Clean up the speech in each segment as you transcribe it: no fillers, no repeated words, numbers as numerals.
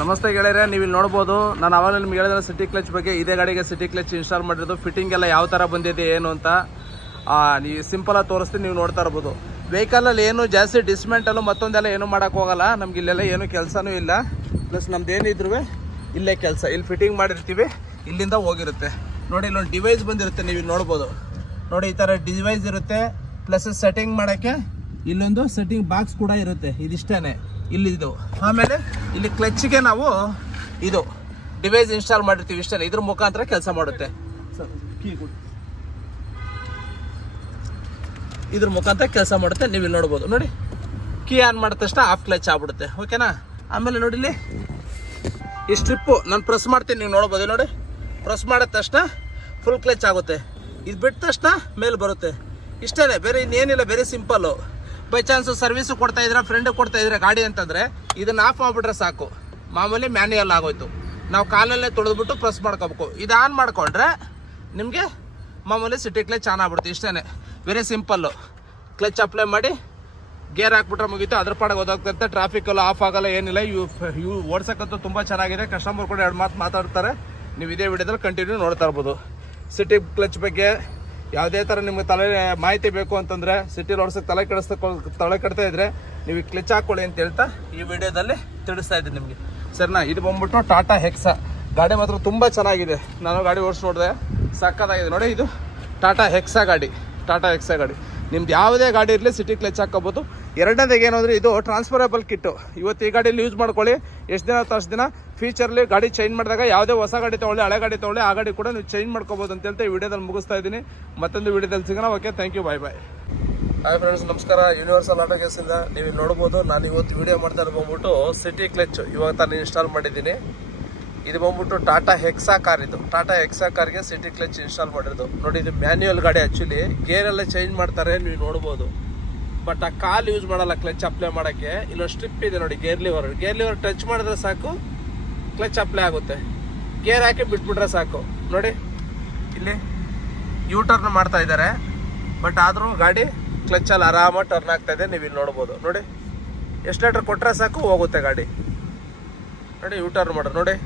ನಮಸ್ತೆ ಗೆಳೆಯರೆ, ನೀವು ಇಲ್ಲಿ ನೋಡಬಹುದು. ನಾನು ಅವಾಗ ನಿಮ್ಗೆ ಹೇಳಿದ್ರೆ ಸಿಟಿ ಕ್ಲಚ್ ಬಗ್ಗೆ. ಇದೇ ಗಾಡಿಗೆ ಸಿಟಿ ಕ್ಲಚ್ ಇನ್ಸ್ಟಾಲ್ ಮಾಡಿರೋದು. ಫಿಟ್ಟಿಂಗ್ ಎಲ್ಲ ಯಾವ ತರ ಬಂದಿದೆ ಏನು ಅಂತ ನೀವು ಸಿಂಪಲ್ ಆಗಿ ತೋರಿಸ್ತೀನಿ, ನೀವು ನೋಡ್ತಾ ಇರ್ಬೋದು. ವೆಹಿಕಲ್ ಅಲ್ಲಿ ಏನು ಜಾಸ್ತಿ ಡಿಸ್ಮೆಂಟಲ್ಲು ಮತ್ತೊಂದೆಲ್ಲ ಏನು ಮಾಡಕ್ ಹೋಗಲ್ಲ. ನಮ್ಗೆ ಇಲ್ಲೆಲ್ಲ ಏನು ಕೆಲಸನೂ ಇಲ್ಲ. ಪ್ಲಸ್ ನಮ್ದು ಏನಿದ್ರು ಇಲ್ಲೇ ಕೆಲಸ, ಇಲ್ಲಿ ಫಿಟ್ಟಿಂಗ್ ಮಾಡಿರ್ತೀವಿ, ಇಲ್ಲಿಂದ ಹೋಗಿರುತ್ತೆ. ನೋಡಿ ಇಲ್ಲೊಂದು ಡಿವೈಸ್ ಬಂದಿರುತ್ತೆ, ನೀವು ಇಲ್ಲಿ ನೋಡ್ಬೋದು. ನೋಡಿ ಈ ತರ ಡಿವೈಸ್ ಇರುತ್ತೆ. ಪ್ಲಸ್ ಸೆಟ್ಟಿಂಗ್ ಮಾಡಕ್ಕೆ ಇಲ್ಲೊಂದು ಸೆಟ್ಟಿಂಗ್ ಬಾಕ್ಸ್ ಕೂಡ ಇರುತ್ತೆ. ಇದಿಷ್ಟೇನೆ ಇಲ್ಲಿದು. ಆಮೇಲೆ ಇಲ್ಲಿ ಕ್ಲಚ್ಗೆ ನಾವು ಇದು ಡಿವೈಸ್ ಇನ್ಸ್ಟಾಲ್ ಮಾಡಿರ್ತೀವಿ, ಇಷ್ಟೇ. ಇದ್ರ ಮುಖಾಂತರ ಕೆಲಸ ಮಾಡುತ್ತೆ. ಇದ್ರ ಮುಖಾಂತರ ಕೆಲಸ ಮಾಡುತ್ತೆ, ನೀವು ಇಲ್ಲಿ ನೋಡ್ಬೋದು. ನೋಡಿ ಕೀ ಆನ್ ಮಾಡಿದ ತಕ್ಷಣ ಆಫ್ ಕ್ಲಚ್ ಆಗ್ಬಿಡುತ್ತೆ, ಓಕೆನಾ. ಆಮೇಲೆ ನೋಡಿ ಇಲ್ಲಿ ಈ ಸ್ಟ್ರಿಪ್ಪು ನಾನು ಪ್ರೆಸ್ ಮಾಡ್ತೀನಿ, ನೀವು ನೋಡ್ಬೋದು. ನೋಡಿ ಪ್ರೆಸ್ ಮಾಡಿದ ತಕ್ಷಣ ಫುಲ್ ಕ್ಲಚ್ ಆಗುತ್ತೆ. ಇದು ಬಿಟ್ಟ ತಕ್ಷಣ ಮೇಲೆ ಬರುತ್ತೆ, ಇಷ್ಟೇ. ಬೇರೆ ಇನ್ನೇನಿಲ್ಲ, very simple. By chance service ಕೊಡ್ತಾ ಇದ್ರೆ, ಫ್ರೆಂಡ್ ಕೊಡ್ತಾ ಇದ್ರೆ ಗಾಡಿ ಅಂತಂದ್ರೆ ಇದನ್ನ ಆಫ್ ಮಾಡ್ಬಿಟ್ರೆ ಸಾಕು. ಮಾಮೂಲಿ ಮ್ಯಾನ್ಯಲ್ ಆಗೋಯ್ತು. ನಾವು ಕಾಲಲ್ಲೇ ತೊಳೆದ್ಬಿಟ್ಟು ಪ್ರೆಸ್ ಮಾಡ್ಕೋಬೇಕು. ಇದು ಆನ್ ಮಾಡ್ಕೊಂಡ್ರೆ ನಿಮಗೆ ಮಾಮೂಲಿ ಸಿಟಿ ಕ್ಲಚ್ ಆನ್ ಆಗ್ಬಿಡುತ್ತೆ, ಇಷ್ಟೇ. Very simple. ಕ್ಲಚ್ ಅಪ್ಲೈ ಮಾಡಿ ಗೇರ್ ಹಾಕ್ಬಿಟ್ರೆ ಮುಗೀತು. ಅದ್ರ ಪಾಡಿಗೆ ಓದೋಗ್ತಿರುತ್ತೆ. ಟ್ರಾಫಿಕ್ ಎಲ್ಲ ಆಫ್ ಆಗಲ್ಲ, ಏನಿಲ್ಲ. ಇವು ಓಡ್ಸಕ್ಕಂತೂ ತುಂಬ ಚೆನ್ನಾಗಿದೆ. ಕಸ್ಟಮರ್ ಕೂಡ ಎರಡು ಮಾತು ಮಾತಾಡ್ತಾರೆ. ನೀವು ಇದೇ ವಿಡಿಯೋದಲ್ಲಿ ಕಂಟಿನ್ಯೂ ನೋಡ್ತಾ ಇರ್ಬೋದು. ಸಿಟಿ ಕ್ಲಚ್ ಬಗ್ಗೆ ಯಾವುದೇ ಥರ ನಿಮ್ಗೆ ಮಾಹಿತಿ ಬೇಕು ಅಂತಂದರೆ, ಸಿಟಿ ಓಡಿಸೋಕೆ ತಲೆ ಕೆಡ್ತಾ ಇದ್ರೆ ನೀವು ಕ್ಲಚ್ ಹಾಕೊಳ್ಳಿ ಅಂತ ಹೇಳ್ತಾ ಈ ವಿಡಿಯೋದಲ್ಲಿ ತಿಳಿಸ್ತಾ ಇದ್ದೀನಿ ನಿಮಗೆ, ಸರಿನಾ. ಇದು ಬಂದ್ಬಿಟ್ಟು ಟಾಟಾ ಹೆಕ್ಸಾ ಗಾಡಿ. ಮಾತ್ರ ತುಂಬ ಚೆನ್ನಾಗಿದೆ. ನಾನು ಗಾಡಿ ಓಡಿಸಿ ನೋಡಿದೆ, ಸಕ್ಕತ್ತಾಗಿದೆ. ನೋಡಿ ಇದು ಟಾಟಾ ಹೆಕ್ಸಾ ಗಾಡಿ. ಟಾಟಾ ಹೆಕ್ಸಾ ಗಾಡಿ ನಿಮ್ದು ಯಾವುದೇ ಗಾಡಿ ಇರಲಿ ಸಿಟಿ ಕ್ಲಚ್ ಹಾಕೋಬೋದು. ಎರಡನೇದಾಗಿ ಏನು ಅಂದರೆ ಇದು ಟ್ರಾನ್ಸ್ಫರಬಲ್ ಕಿಟ್ಟು. ಇವತ್ತು ಈ ಗಾಡಿಯಲ್ಲಿ ಯೂಸ್ ಮಾಡ್ಕೊಳ್ಳಿ, ಎಷ್ಟು ದಿನ ಅಷ್ಟು ದಿನ. ಫ್ಯೂಚರ್ಲಿ ಗಾಡಿ ಚೇಂಜ್ ಮಾಡಿದಾಗ ಯಾವುದೇ ಹೊಸ ಗಾಡಿ ತೊಗೊಳ್ಳಿ, ಹಳೆ ಗಾಡಿ ತೊಗೊಳ್ಳಿ, ಆ ಗಾಡಿ ಕೂಡ ನೀವು ಚೇಂಜ್ ಮಾಡ್ಕೋಬೋದು ಅಂತ ಹೇಳ್ತಾ ಈ ವಿಡಿಯೋದಲ್ಲಿ ಮುಗಿಸ್ತಾ ಇದ್ದೀನಿ. ಮತ್ತೊಂದು ವಿಡಿಯೋದಲ್ಲಿ ಸಿಗೋಣ. Okay, thank you, bye bye. Hi friends, ನಮಸ್ಕಾರ. ಯೂನಿವರ್ಸಲ್ ಆಟೋ ಕೇಸಿಂದ ನೀವು ನೋಡ್ಬೋದು. ನಾನು ಇವತ್ತು ವಿಡಿಯೋ ಮಾಡ್ತಾ ಇರೋ ಬಂದ್ಬಿಟ್ಟು ಸಿಟಿ ಕ್ಲಚ್ ಇವಾಗ ತಾನು ಇನ್ಸ್ಟಾಲ್ ಮಾಡಿದ್ದೀನಿ. ಇದು ಬಂದ್ಬಿಟ್ಟು ಟಾಟಾ ಹೆಕ್ಸಾ ಕಾರ್. ಇದು ಟಾಟಾ ಹೆಕ್ಸಾ ಕಾರ್ಗೆ ಸಿಟಿ ಕ್ಲಚ್ ಇನ್ಸ್ಟಾಲ್ ಮಾಡಿರೋದು. ನೋಡಿ ಇದು ಮ್ಯಾನ್ಯುಯಲ್ ಗಾಡಿ. ಆ್ಯಕ್ಚುಲಿ ಗೇರ್ ಎಲ್ಲ ಚೇಂಜ್ ಮಾಡ್ತಾರೆ, ನೀವು ನೋಡ್ಬೋದು. ಬಟ್ ಆ ಕಾಲ್ ಯೂಸ್ ಮಾಡಲ್ಲ ಕ್ಲಚ್ ಅಪ್ಲೈ ಮಾಡೋಕ್ಕೆ. ಇಲ್ಲೊಂದು ಸ್ಟ್ರಿಪ್ ಇದೆ ನೋಡಿ, ಗೇರ್ ಲಿವರ್ ಟಚ್ ಮಾಡಿದ್ರೆ ಸಾಕು ಕ್ಲಚ್ ಅಪ್ಲೈ ಆಗುತ್ತೆ. ಗೇರ್ ಹಾಕಿ ಬಿಟ್ಬಿಟ್ರೆ ಸಾಕು. ನೋಡಿ ಇಲ್ಲಿ ಯೂ ಟರ್ನ್ ಮಾಡ್ತಾ ಇದ್ದಾರೆ, ಬಟ್ ಆದರೂ ಗಾಡಿ ಕ್ಲಚ್ಚಲ್ಲಿ ಆರಾಮಾಗಿ ಟರ್ನ್ ಆಗ್ತಾ ಇದೆ, ನೀವು ಇಲ್ಲಿ ನೋಡ್ಬೋದು. ನೋಡಿ ಎಷ್ಟು ಲೀಟರ್ ಕೊಟ್ಟರೆ ಸಾಕು ಹೋಗುತ್ತೆ ಗಾಡಿ. ನೋಡಿ ಯೂ ಟರ್ನ್ ಮಾಡ್ರಿ. ನೋಡಿ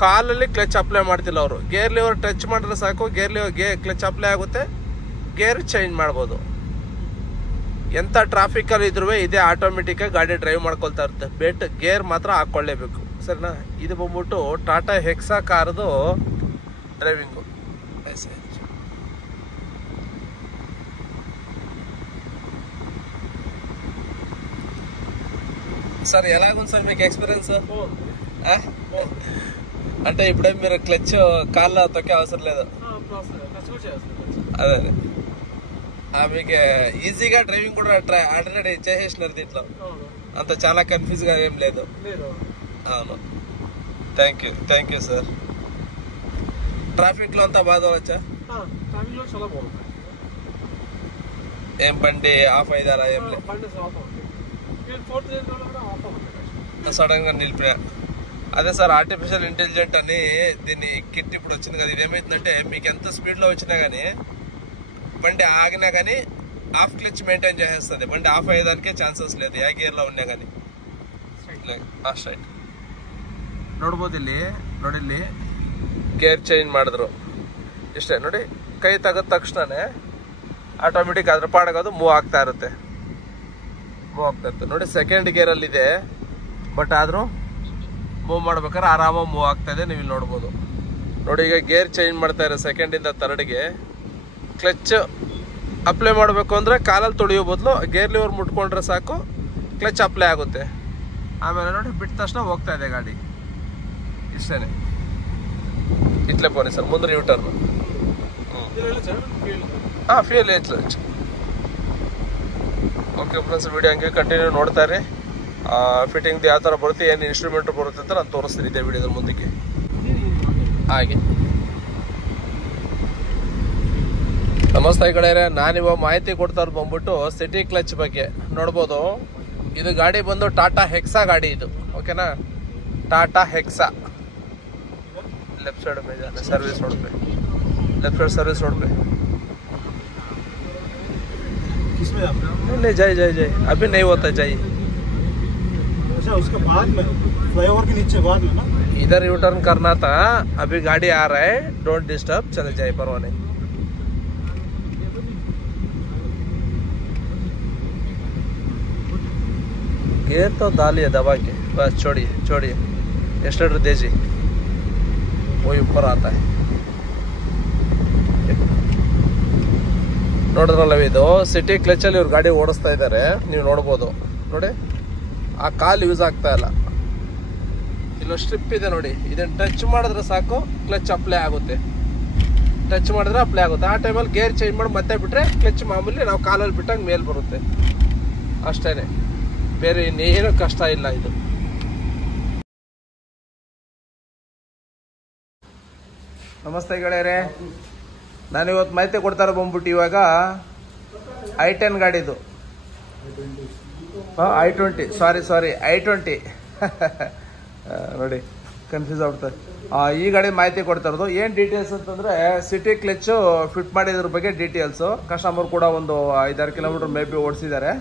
ಕಾಲಲ್ಲಿ ಕ್ಲಚ್ ಅಪ್ಲೈ ಮಾಡ್ತಿಲ್ಲ ಅವರು. ಗೇರ್ ಲಿವರ್ ಟಚ್ ಮಾಡಿದ್ರೆ ಸಾಕು, ಕ್ಲಚ್ ಅಪ್ಲೈ ಆಗುತ್ತೆ, ಗೇರ್ ಚೇಂಜ್ ಮಾಡ್ಬೋದು. ಎಂಥ ಟ್ರಾಫಿಕಲ್ಲಿ ಇದ್ರೂ ಇದೇ ಆಟೋಮೆಟಿಕ್ಕಾಗಿ ಗಾಡಿ ಡ್ರೈವ್ ಮಾಡ್ಕೊಳ್ತಾ ಇರುತ್ತೆ. ಬೆಟ್ ಗೇರ್ ಮಾತ್ರ ಹಾಕ್ಕೊಳ್ಳೇಬೇಕು, ಸರಿನಾ. ಇದು ಬಂದ್ಬಿಟ್ಟು ಟಾಟಾ ಹೆಕ್ಸಾ ಕಾರ್ದು ಡ್ರೈವಿಂಗು. సార్ ఎలాగుంది సార్ మీకు ఎక్స్పీరియన్స్? అంటే ఇప్పుడే మీరు క్లచ్ కాల్లో తొక్కే అవసరం లేదు, అదే మీకు ఈజీగా డ్రైవింగ్ కూడా ఆల్రెడీ చేసేసినారు దీంట్లో. అంత చాలా కన్ఫ్యూజ్ గా ఏం లేదు. అవును, థ్యాంక్ యూ సార్. ట్రాఫిక్ లో అంతా బాగా వచ్చా? ఏం బండి ఆఫ్ అయిదారా? ఏం లేదు, సడన్ గా నిలిపినా. అదే సార్, ఆర్టిఫిషియల్ ఇంటెలిజెంట్ అని దీన్ని కిట్ ఇప్పుడు వచ్చింది కదా. ఇది ఏమైతుందంటే మీకు ఎంత స్పీడ్ లో వచ్చినా గానీ బండి ఆగినా కానీ ఆఫ్ క్లచ్ మెయింటైన్ చేసేస్తుంది. బండి ఆఫ్ అయ్యేదానికే ಚಾನ್ಸಸ್ లేదు, ಯಾವ ಗೇರ್ లో ಉన్నా కానీ. ಸ್ಟ್ರೈಟ್ ನೋಡ್ಬೋದು. ಇಲ್ಲಿ ನೋಡಿ, ಇಲ್ಲಿ ಗೇರ್ ಚೇಂಜ್ ಮಾಡಿದ್ರು ಇಷ್ಟೇ. ನೋಡಿ ಕೈ ತೆಗೆದ ತಕ್ಷಣನೇ ಆಟೋಮೆಟಿಕ್ ಅದ್ರ ಪಾಡಗೋದು ಮೂವ್ ಆಗ್ತಾ ಇರುತ್ತೆ. ನೋಡಿ ಸೆಕೆಂಡ್ ಗೇರ್ ಅಲ್ಲಿ ಇದೆ, ಬಟ್ ಆದ್ರೂ ಮೂವ್ ಮಾಡ್ಬೇಕಾದ್ರೆ ಆರಾಮಾಗಿ ಮೂವ್ ಆಗ್ತಾ ಇದೆ, ನೀವು ಇಲ್ಲಿ ನೋಡ್ಬೋದು. ನೋಡಿ ಈಗ ಗೇರ್ ಚೇಂಜ್ ಮಾಡ್ತಾ ಇರೋ ಸೆಕೆಂಡ್ ಇಂದ ಥರ್ಡ್ಗೆ. ಕ್ಲಚ್ ಅಪ್ಲೈ ಮಾಡಬೇಕು ಅಂದರೆ ಕಾಲಲ್ಲಿ ತೊಳೆಯೋ ಬದಲು ಗೇರ್ ಲಿವರ್ ಮುಟ್ಕೊಂಡ್ರೆ ಸಾಕು, ಕ್ಲಚ್ ಅಪ್ಲೈ ಆಗುತ್ತೆ. ಆಮೇಲೆ ನೋಡಿ ಬಿಟ್ಟ ತಕ್ಷಣ ಹೋಗ್ತಾ ಇದೆ ಗಾಡಿ, ಇಷ್ಟೇ. ಇಟ್ಲೇ ಪೋನಿ ಸರ್, ಮುಂದೆ ಯೂ ಟರ್ನ್. ಹಾಂ, ಫ್ಯೂಲ್ ಹೆಚ್ಚು. ಓಕೆ ಫ್ರೆಂಡ್ಸ್, ವಿಡಿಯೋ ಹಂಗೆ ಕಂಟಿನ್ಯೂ ನೋಡ್ತಾ ಇರಿ. ಫಿಟ್ಟಿಂಗ್ದು ಯಾವ ಥರ ಬರುತ್ತೆ, ಏನು ಇನ್ಸ್ಟ್ರೂಮೆಂಟ್ ಬರುತ್ತೆ ಅಂತ ನಾನು ತೋರಿಸ್ತೀನಿ ಇದೇ ವಿಡಿಯೋದಲ್ಲಿ ಮುಂದಕ್ಕೆ. ಹಾಗೆ ನಮಸ್ತೆ ಗೆಳೆಯರೆ, ನಾನಿವಾಗ ಮಾಹಿತಿ ಕೊಡ್ತಾ ಇರೋದು ಬಂದ್ಬಿಟ್ಟು ಸಿಟಿ ಕ್ಲಚ್ ಬಗ್ಗೆ. ನೋಡ್ಬೋದು, ಇದು ಗಾಡಿ ಬಂದು ಟಾಟಾ ಹೆಕ್ಸಾ ಗಾಡಿ ಇದು, ಓಕೆನಾ. ಟಾಟಾ ಹೆಕ್ಸಾ ಲೆಫ್ಟ್ ಸೈಡ್ में सर्विस रोड पे, लेफ्ट साइड सर्विस रोड पे. किसमें आपने? नहीं, जय अभी नहीं होता, जय अच्छा उसके बाद में फ्लाईओवर के नीचे बाद में ना इधर यू टर्न करना था, अभी गाड़ी आ रहा है, डोंट डिस्टर्ब, चले जाए परवाह नहीं। गियर तो डालिए दबा के, बस छोड़िए छोड़िए, एक्सलेटर दीजिए, वो ऊपर आता है। ನೋಡಿದ್ರಲ್ಲ ಇದು ಸಿಟಿ ಕ್ಲಚಲ್ಲಿ ಇವ್ರು ಗಾಡಿ ಓಡಿಸ್ತಾ ಇದ್ದಾರೆ, ನೀವು ನೋಡ್ಬೋದು ನೋಡಿ, ಆ ಕಾಲು ಯೂಸ್ ಆಗ್ತಾ ಇಲ್ಲ, ಇಲ್ಲೊಂದು ಸ್ಟ್ರಿಪ್ ಇದೆ ನೋಡಿ, ಇದನ್ನ ಟಚ್ ಮಾಡಿದ್ರೆ ಸಾಕು ಕ್ಲಚ್ ಅಪ್ಲೈ ಆಗುತ್ತೆ, ಟಚ್ ಮಾಡಿದ್ರೆ ಅಪ್ಲೈ ಆಗುತ್ತೆ, ಆ ಟೈಮಲ್ಲಿ ಗೇರ್ ಚೇಂಜ್ ಮಾಡಿ ಮತ್ತೆ ಬಿಟ್ರೆ ಕ್ಲಚ್ ಮಾಮೂಲಿ ನಾವು ಕಾಲಲ್ಲಿ ಬಿಟ್ಟಂಗೆ ಮೇಲೆ ಬರುತ್ತೆ ಅಷ್ಟೇನೆ, ಬೇರೆ ಇನ್ನೇನು ಕಷ್ಟ ಇಲ್ಲ ಇದು. ನಮಸ್ತೆ ಗೆಳೆಯರೇ, ನಾನಿವತ್ತು ಮಾಹಿತಿ ಕೊಡ್ತಾರೆ ಬಂದ್ಬಿಟ್ಟು ಇವಾಗ i10 ಗಾಡಿದು, i20 ಸಾರಿ i20 ನೋಡಿ ಕನ್ಫ್ಯೂಸ್ ಆಗ್ಬಿಡ್ತಾರೆ. ಈ ಗಾಡಿ ಮಾಹಿತಿ ಕೊಡ್ತಾ ಇರೋದು ಏನು ಡೀಟೇಲ್ಸ್ ಅಂತಂದರೆ, ಸಿಟಿ ಕ್ಲಚ್ಚು ಫಿಟ್ ಮಾಡಿದ್ರ ಬಗ್ಗೆ ಡೀಟೇಲ್ಸು. ಕಸ್ಟಮರ್ ಕೂಡ ಒಂದು 5-6 ಕಿಲೋಮೀಟರ್ ಮೇ ಬಿ ಓಡಿಸಿದ್ದಾರೆ,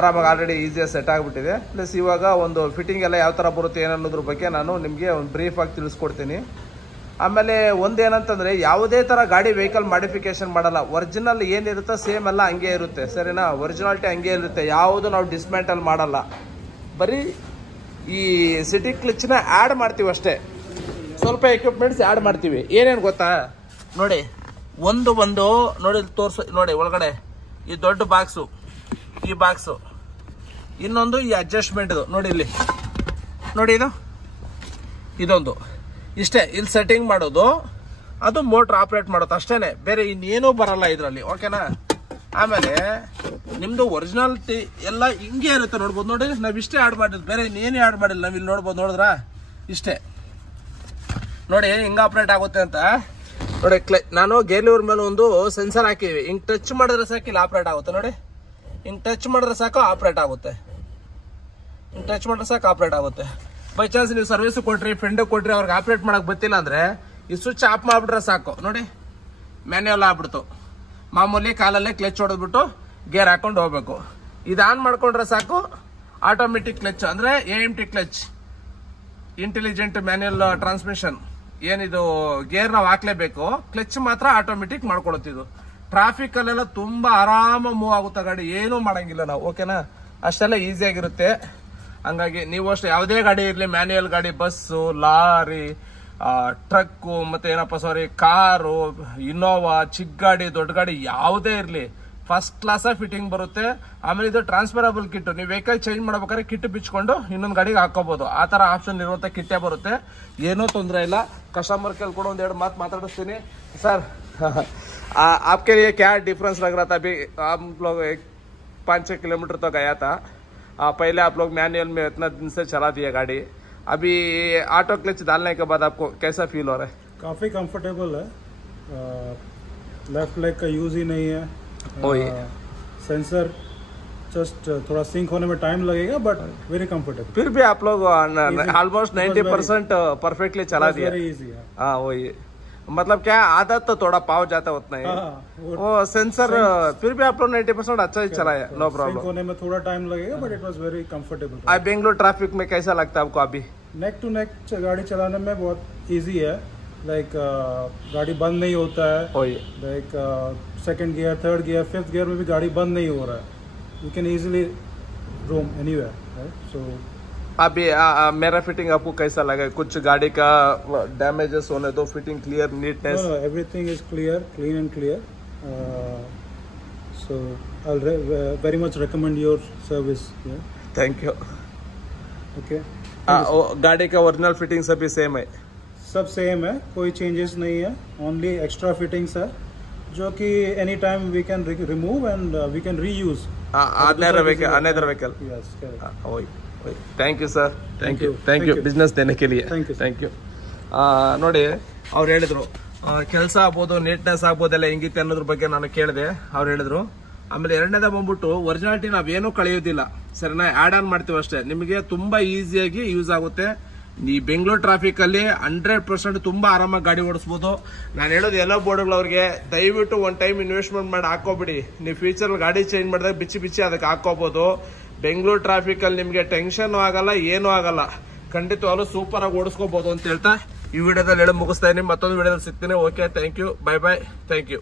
ಆರಾಮಾಗಿ ಆಲ್ರೆಡಿ ಈಸಿಯಾಗಿ ಸೆಟ್ ಆಗಿಬಿಟ್ಟಿದೆ. ಪ್ಲಸ್ ಇವಾಗ ಒಂದು ಫಿಟ್ಟಿಂಗ್ ಎಲ್ಲ ಯಾವ ಥರ ಬರುತ್ತೆ ಏನನ್ನೋದ್ರ ಬಗ್ಗೆ ನಾನು ನಿಮಗೆ ಒಂದು ಬ್ರೀಫಾಗಿ ತಿಳಿಸ್ಕೊಡ್ತೀನಿ. ಆಮೇಲೆ ಒಂದೇನಂತಂದರೆ, ಯಾವುದೇ ಥರ ಗಾಡಿ ವೆಹಿಕಲ್ ಮಾಡಿಫಿಕೇಶನ್ ಮಾಡಲ್ಲ, ಒರಿಜಿನಲ್ ಏನಿರುತ್ತೋ ಸೇಮ್ ಎಲ್ಲ ಹಂಗೆ ಇರುತ್ತೆ, ಸರಿನಾ? ಒರಿಜಿನಾಲಿಟಿ ಹಂಗೆ ಇರುತ್ತೆ, ಯಾವುದು ನಾವು ಡಿಸ್ಮ್ಯಾಂಟಲ್ ಮಾಡಲ್ಲ, ಬರೀ ಈ ಸಿಟಿ ಕ್ಲಚ್ನ ಆ್ಯಡ್ ಮಾಡ್ತೀವಿ ಅಷ್ಟೇ, ಸ್ವಲ್ಪ ಎಕ್ವಿಪ್ಮೆಂಟ್ಸ್ ಆ್ಯಡ್ ಮಾಡ್ತೀವಿ. ಏನೇನು ಗೊತ್ತಾ ನೋಡಿ, ಒಂದು ನೋಡಿ ತೋರಿಸು ನೋಡಿ, ಒಳಗಡೆ ಈ ದೊಡ್ಡ ಬಾಕ್ಸು, ಈ ಬಾಕ್ಸು, ಇನ್ನೊಂದು ಈ ಅಡ್ಜಸ್ಟ್ಮೆಂಟ್ದು ನೋಡಿ, ಇಲ್ಲಿ ನೋಡಿ, ಇದೊಂದು ಇಷ್ಟೇ, ಇಲ್ಲಿ ಸೆಟ್ಟಿಂಗ್ ಮಾಡೋದು, ಅದು ಮೋಟ್ರ್ ಆಪ್ರೇಟ್ ಮಾಡೋದು ಅಷ್ಟೇ, ಬೇರೆ ಇನ್ನೇನೂ ಬರಲ್ಲ ಇದರಲ್ಲಿ, ಓಕೆನಾ? ಆಮೇಲೆ ನಿಮ್ಮದು ಒರಿಜಿನಾಲಿಟಿ ಎಲ್ಲ ಹಿಂಗೆ ಇರುತ್ತೆ, ನೋಡ್ಬೋದು ನೋಡಿ, ನಾವು ಇಷ್ಟೇ ಆ್ಯಡ್ ಮಾಡಿದ್ದು, ಬೇರೆ ಇನ್ನೇನು ಆ್ಯಡ್ ಮಾಡಿಲ್ಲ. ನಾವು ಇಲ್ಲಿ ನೋಡ್ಬೋದು, ನೋಡಿದ್ರಾ ಇಷ್ಟೇ ನೋಡಿ ಹಿಂಗೆ ಆಪ್ರೇಟ್ ಆಗುತ್ತೆ ಅಂತ ನೋಡಿ. ನಾನು ಗೇರ್ ಲಿವರ್ ಮೇಲೆ ಒಂದು ಸೆನ್ಸರ್ ಹಾಕಿವಿ, ಹಿಂಗೆ ಟಚ್ ಮಾಡಿದ್ರೆ ಸಾಕು ಇಲ್ಲಿ ಆಪ್ರೇಟ್ ಆಗುತ್ತೆ ನೋಡಿ, ಹಿಂಗೆ ಟಚ್ ಮಾಡಿದ್ರೆ ಸಾಕು ಆಪ್ರೇಟ್ ಆಗುತ್ತೆ, ಹಿಂಗೆ ಟಚ್ ಮಾಡಿದ್ರೆ ಸಾಕು ಆಪ್ರೇಟ್ ಆಗುತ್ತೆ. ಬೈ ಚಾನ್ಸ್ ನೀವು ಸರ್ವಿಸ್ ಕೊಟ್ರಿ, ಫ್ರೆಂಡ್ ಕೊಟ್ರಿ, ಅವ್ರಿಗೆ ಆಪ್ರೇಟ್ ಮಾಡಕ್ಕೆ ಗೊತ್ತಿಲ್ಲ ಅಂದರೆ ಈ ಸ್ವಿಚ್ ಆಫ್ ಮಾಡಿಬಿಟ್ರೆ ಸಾಕು ನೋಡಿ, ಮ್ಯಾನ್ಯುವಲ್ ಆಗ್ಬಿಡ್ತು. ಮಾಮೂಲಿ ಕಾಲಲ್ಲೇ ಕ್ಲಚ್ ಹೊಡೆದ್ಬಿಟ್ಟು ಗೇರ್ ಹಾಕೊಂಡು ಹೋಗ್ಬೇಕು. ಇದು ಆನ್ ಮಾಡ್ಕೊಂಡ್ರೆ ಸಾಕು ಆಟೋಮೆಟಿಕ್ ಕ್ಲಚ್, ಅಂದರೆ AMT clutch, intelligent manual transmission. ಏನಿದು ಗೇರ್ ನಾವು ಹಾಕ್ಲೇಬೇಕು, ಕ್ಲಚ್ ಮಾತ್ರ ಆಟೋಮೆಟಿಕ್ ಮಾಡ್ಕೊಳುತ್ತಿದ್ದು. ಟ್ರಾಫಿಕಲ್ಲೆಲ್ಲ ತುಂಬ ಆರಾಮ ಮೂವ್ ಆಗುತ್ತೆ ಗಾಡಿ, ಏನೂ ಮಾಡಂಗಿಲ್ಲ ನಾವು, ಓಕೆನಾ? ಅಷ್ಟೆಲ್ಲ ಈಸಿಯಾಗಿರುತ್ತೆ. ಹಂಗಾಗಿ ನೀವು ಅಷ್ಟೇ ಯಾವುದೇ ಗಾಡಿ ಇರಲಿ, ಮ್ಯಾನ್ಯುಯಲ್ ಗಾಡಿ, ಬಸ್ಸು, ಲಾರಿ, ಟ್ರಕ್ಕು, ಮತ್ತೆ ಏನಪ್ಪ ಕಾರು, ಇನೋವಾ, ಚಿಕ್ಕ ಗಾಡಿ, ದೊಡ್ಡ ಗಾಡಿ ಯಾವುದೇ ಇರಲಿ, ಫಸ್ಟ್ ಕ್ಲಾಸಾಗಿ ಫಿಟ್ಟಿಂಗ್ ಬರುತ್ತೆ. ಆಮೇಲೆ ಇದು ಟ್ರಾನ್ಸ್ಫರಬಲ್ ಕಿಟ್, ನೀವು ವೆಹಿಕಲ್ ಚೇಂಜ್ ಮಾಡ್ಬೇಕಾದ್ರೆ ಕಿಟ್ ಬಿಚ್ಕೊಂಡು ಇನ್ನೊಂದು ಗಾಡಿಗೆ ಹಾಕೋಬಹುದು, ಆ ಥರ ಆಪ್ಷನ್ ಇರುವಂಥ ಕಿಟ್ಟೇ ಬರುತ್ತೆ, ಏನೂ ತೊಂದರೆ ಇಲ್ಲ. ಕಸ್ಟಮರ್ ಕೇಳಿ ಕೂಡ ಒಂದೆರಡು ಮಾತು ಮಾತಾಡಿಸ್ತೀನಿ. ಸರ್ आपके लिए क्या डिफरेंस लग रहा था? अभी हम लोग 5-6 किलोमीटर तो गया था, पहले आप लोग मैनुअल में इतना दिन से चला दिया गाड़ी, अभी ऑटो क्लच डालने के बाद आपको कैसा फील हो रहा है? काफ़ी कंफर्टेबल है, लेफ्ट लेग का यूज़ ही नहीं है, सेंसर जस्ट थोड़ा सिंक होने में टाइम लगेगा, बट वेरी कंफर्टेबल. फिर भी आप लोग ऑलमोस्ट 90% परफेक्टली चला दिया. वेरी इजी है, हाँ वही, मतलब क्या आदत तो थोड़ा पाव जाता उतना ही, वो सेंसर फिर भी आप लोग 90% अच्छा ही चलाया, नो प्रॉब्लम. होने में थोड़ा टाइम लगेगा, but it was very comfortable. अब बेंगलोर ट्रैफिक में कैसा लगता है आपको अभी? नेक टू नेक गाड़ी चलाने में बहुत इजी है, लाइक गाड़ी बंद नहीं होता है, like second gear, third gear, fifth gear में भी गाड़ी बंद नहीं हो रहा है, you can easily roam anywhere, right? So अभी मेरा फिटिंग आपको कैसा लगा? कुछ गाड़ी का डैमेजेस होने दो, fitting clear, neatness? No, everything is clear, clean and clear. So I'll very much recommend your service. Yeah. Thank you. Okay. गाड़ी का ओरिजिनल फिटिंग सभी सेम है? सब सेम है, कोई चेंजेस नहीं है, ओनली एक्स्ट्रा फिटिंग्स है जो कि any time we can remove and we can reuse another vehicle. Yes, correct. वही. Thank you sir, thank you business ದೇನೆ ಕೆ ಲಿಯೆ, ಥ್ಯಾಂಕ್ ಯು. ನೋಡಿ ಅವ್ರು ಹೇಳಿದ್ರು ಕೆಲಸ ಆಗ್ಬೋದು, ನೀಟ್ನೆಸ್ ಆಗ್ಬೋದೆಲ್ಲ ಹೆಂಗಿತ್ತು ಅನ್ನೋದ್ರ ಬಗ್ಗೆ ನಾನು ಕೇಳಿದೆ, ಅವ್ರು ಹೇಳಿದ್ರು. ಆಮೇಲೆ ಎರಡನೇದ ಬಂದ್ಬಿಟ್ಟು ಒರಿಜಿನಾಲಿಟಿ ನಾವೇನೂ ಕಳೆಯೋದಿಲ್ಲ, ಸರಿನಾ? ಆ್ಯಡ್ ಆನ್ ಮಾಡ್ತೀವಿ ಅಷ್ಟೇ, ನಿಮಗೆ ತುಂಬ ಈಸಿಯಾಗಿ ಯೂಸ್ ಆಗುತ್ತೆ. ಈ ಬೆಂಗಳೂರು ಟ್ರಾಫಿಕಲ್ಲಿ 100% ತುಂಬ ಆರಾಮಾಗಿ ಗಾಡಿ ಓಡಿಸ್ಬೋದು. ನಾನು ಹೇಳೋದು ಎಲ್ಲ ಬೋರ್ಡ್ಗಳವ್ರಿಗೆ, ದಯವಿಟ್ಟು ಒಂದು ಟೈಮ್ ಇನ್ವೆಸ್ಟ್ಮೆಂಟ್ ಮಾಡಿ ಹಾಕೋಬಿಡಿ. ನೀವು ಫ್ಯೂಚರಲ್ಲಿ ಗಾಡಿ ಚೇಂಜ್ ಮಾಡಿದಾಗ ಬಿಚ್ಚಿ ಅದಕ್ಕೆ ಹಾಕೋಬೋದು. ಬೆಂಗಳೂರು ಟ್ರಾಫಿಕಲ್ಲಿ ನಿಮಗೆ ಟೆನ್ಷನ್ ಆಗಲ್ಲ, ಏನೂ ಆಗಲ್ಲ. ಖಂಡಿತವಾಗ್ಲೂ ಸೂಪರ್ ಆಗಿ ಓಡಿಸ್ಕೋಬಹುದು ಅಂತ ಹೇಳ್ತಾ ಈ ವಿಡಿಯೋದಲ್ಲಿ ಹೇಳಿ ಮುಗಿಸ್ತಾ ಇದೀನಿ. ಮತ್ತೊಂದು ವಿಡಿಯೋದಲ್ಲಿ ಸಿಗ್ತೀನಿ. Okay, thank you, bye bye, thank you.